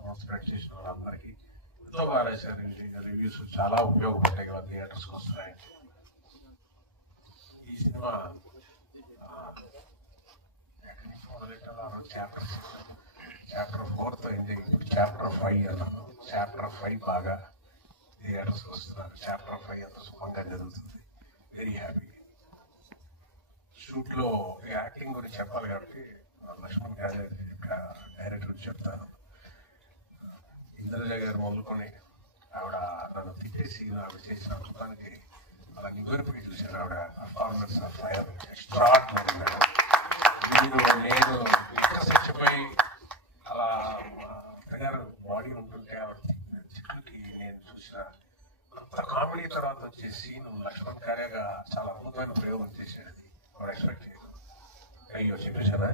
కూడా స్ప్రెడ్ చేసిన వాళ్ళందరికీ ఎంతో బాగా రాశారు. రివ్యూస్ చాలా ఉపయోగపడ్డాయి కదా థియేటర్స్కి వస్తున్నాయి. ఈ సినిమా ఎక్కడి నుంచి మొదలెట్టాలో చాప్టర్ 4తో అయింది. ఇప్పుడు చాప్టర్ 5 అన్నాను. చాప్టర్ 5 బాగా థియేటర్స్కి వస్తున్నారు. చాప్టర్ 5 అంత సుఖంగా జరుగుతుంది. Very happy. షూట్లో యాక్టింగ్ గురించి చెప్పాలి కాబట్టి లక్ష్మణ్ గారు డైరెక్టర్ చెప్తాను. ఇంద్రజ గారు మొదలుకొని ఆవిడ నన్ను తిట్టేసి ఆవిడ చేసిన అద్భుతానికి అలా నివేర్పడి చూశాను. ఆవిడ పర్ఫార్మెన్స్ ఫైర్ ఎక్స్ట్రార్డినరీ మేడం. నేను చచ్చిపోయి అలా ఫిగర్ బాడీ ఉంటుంటే ఆవిడ చెట్టుకి నేను చూసిన అంత కామెడీ తర్వాత వచ్చే సీన్ లక్ష్మణ్ గారేగా చాలా అద్భుతమైన ప్రయోగం చేసేది. ఆవిడ ఎక్స్పెక్ట్ చేయదు. అయ్యో చెప్పేశారా